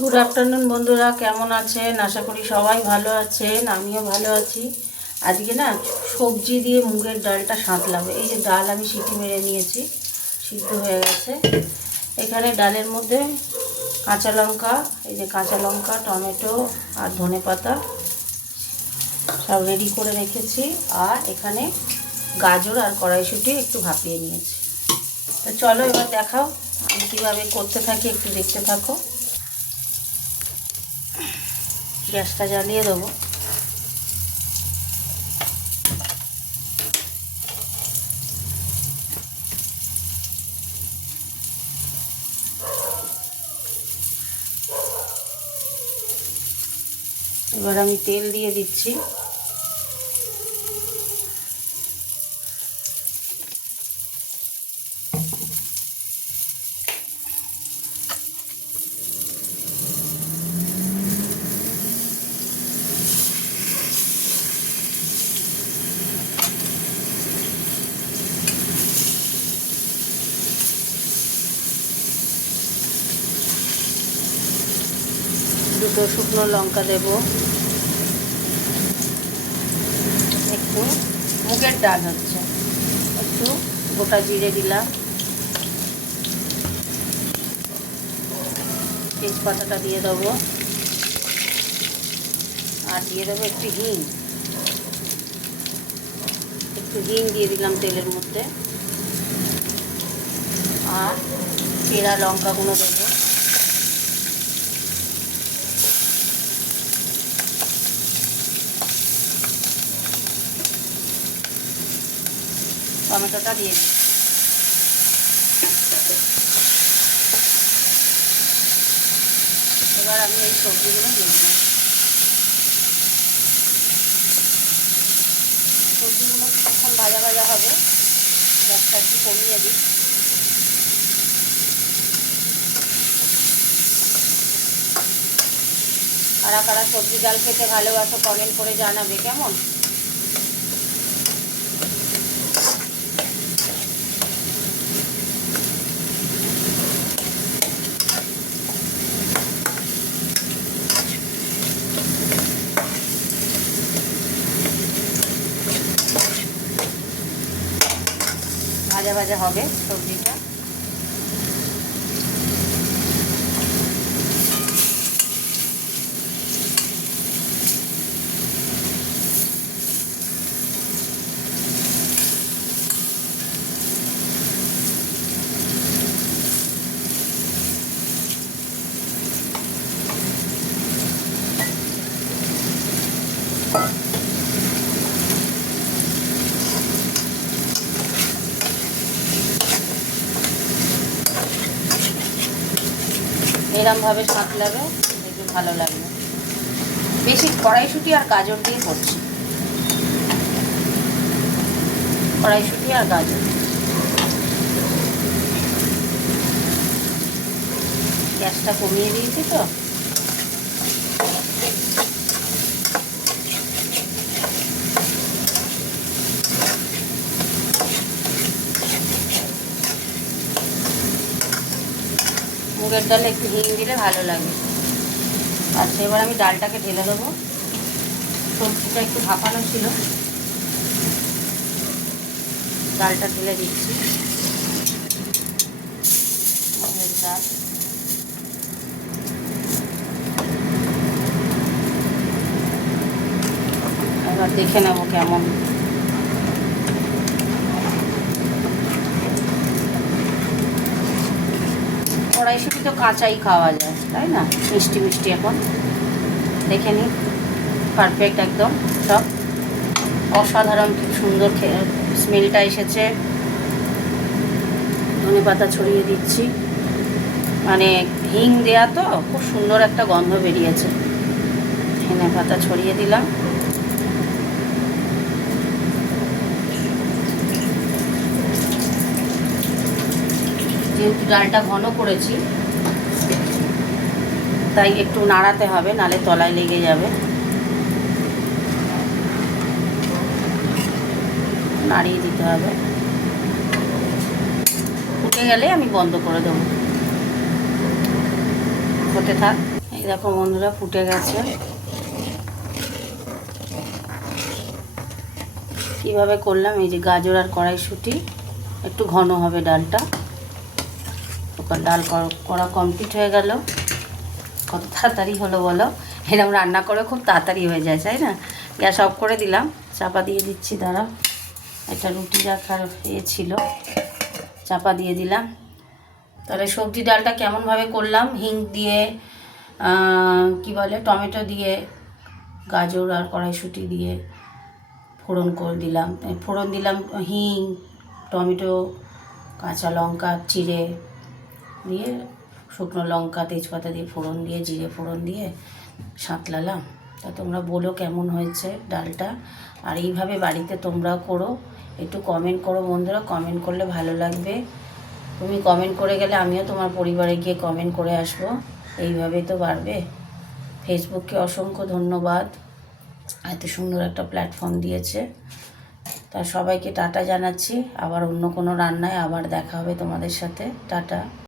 Good afternoon বন্ধুরা, কেমন আছেন? আশা করি সবাই ভালো আছেন, আমিও ভালো আছি। আজকে না সবজি দিয়ে মুগের ডালটা সাঁতলাম। এই যে ডাল আমি সিটি মেরে নিয়েছি, সিদ্ধ হয়ে গেছে। এখানে ডালের মধ্যে কাঁচা লঙ্কা, এই যে কাঁচা লঙ্কা, টমেটো আর ধনেপাতা সব রেডি করে রেখেছি। আর এখানে গাজর আর কড়াইশুঁটি একটু ভাপিয়ে নিয়েছি। তো চলো এবার দেখাও আমি কীভাবে করতে থাকি, একটু দেখতে থাকো। গ্যাসটা জ্বালিয়ে দেবো। এবার আমি তেল দিয়ে দিচ্ছি। দুটো শুকনো লঙ্কা দেব, একটু মুগের ডাল হচ্ছে, একটু গোটা জিরে দিলাম, তেজপাতাটা দিয়ে দেবো, আর দিয়ে দেবো একটু হিং। একটু হিং দিয়ে দিলাম তেলের মধ্যে, আর চেরা লঙ্কাগুলো দেবো। টমেটোটা দিয়ে দিই। এবার আমি এই সবজিগুলো দিয়ে দিলাম। সবজিগুলো কিছুক্ষণ ভাজা ভাজা হবে, গ্যাসটা একটু কমিয়ে দিই। কারা কারা সবজি ডাল খেতে ভালোবাসো কমেন্ট করে জানাবে কেমন। ভাজা ভাজা হবে সবজিটা। এরমভাবে সাঁতলাবে, দেখবে ভালো লাগবে। বেশি কড়াইশুঁটি আর গাজর দিয়ে করছি, কড়াইশুঁটি আর গাজর। গ্যাসটা কমিয়ে দিয়েছি তো। মুগের ডালে একটু হিং দিলে ভালো লাগে। আচ্ছা, এবার আমি ডালটাকে ঢেলে দেবো। সবজিটা একটু ভাপানো ছিল, ডালটা ঢেলে দিচ্ছি। মুগের ডাল এবার দেখে নেবো কেমন। কড়াইশুঁটি তো কাঁচাই খাওয়া যায়, তাই না? মিষ্টি মিষ্টি এখন দেখে নিই। পারফেক্ট একদম, সব অসাধারণ, খুব সুন্দর স্মেলটা এসেছে। ধনেপাতা ছড়িয়ে দিচ্ছি, মানে হিং দেয়া তো খুব সুন্দর একটা গন্ধ বেরিয়েছে। ধনেপাতা ছড়িয়ে দিলাম। যেহেতু ডালটা ঘন করেছি তাই একটু নাড়াতে হবে, নালে তলায় লেগে যাবে। নাড়িয়ে দিতে হবে, ফুটে গেলে আমি বন্ধ করে দেবো। হতে থাক। এই দেখো বন্ধুরা ফুটে গেছে। কীভাবে করলাম, এই যে গাজর আর কড়াইশুঁটি, একটু ঘন হবে ডালটা। ওখানে ডাল করা কমপ্লিট হয়ে গেল। কত তাড়াতাড়ি হলো বলো, এরকম রান্না করে খুব তাড়াতাড়ি হয়ে যায়, তাই না? গ্যাস অফ করে দিলাম, চাপা দিয়ে দিচ্ছি। দাঁড়া, একটা রুটি রাখার ছিল, চাপা দিয়ে দিলাম। তাহলে সবজি ডালটা কেমনভাবে করলাম, হিং দিয়ে, কি বলে, টমেটো দিয়ে, গাজর আর কড়াইশুঁটি দিয়ে ফোড়ন করে দিলাম। ফোড়ন দিলাম হিং, টমেটো, কাঁচা লঙ্কা চিড়ে দিয়ে, শুকনো লঙ্কা তেজপাতা দিয়ে ফোড়ন দিয়ে, জিরে ফোড়ন দিয়ে সাঁতলালাম। তা তোমরা বলো কেমন হয়েছে ডালটা, আর এইভাবে বাড়িতে তোমরাও করো। একটু কমেন্ট করো বন্ধুরা, কমেন্ট করলে ভালো লাগবে। তুমি কমেন্ট করে গেলে আমিও তোমার পরিবারে গিয়ে কমেন্ট করে আসবো, এইভাবে তো বাড়বে। ফেসবুককে অসংখ্য ধন্যবাদ, এত সুন্দর একটা প্ল্যাটফর্ম দিয়েছে। তা সবাইকে টাটা জানাচ্ছি। আবার অন্য কোনো রান্নায় আবার দেখা হবে তোমাদের সাথে। টাটা।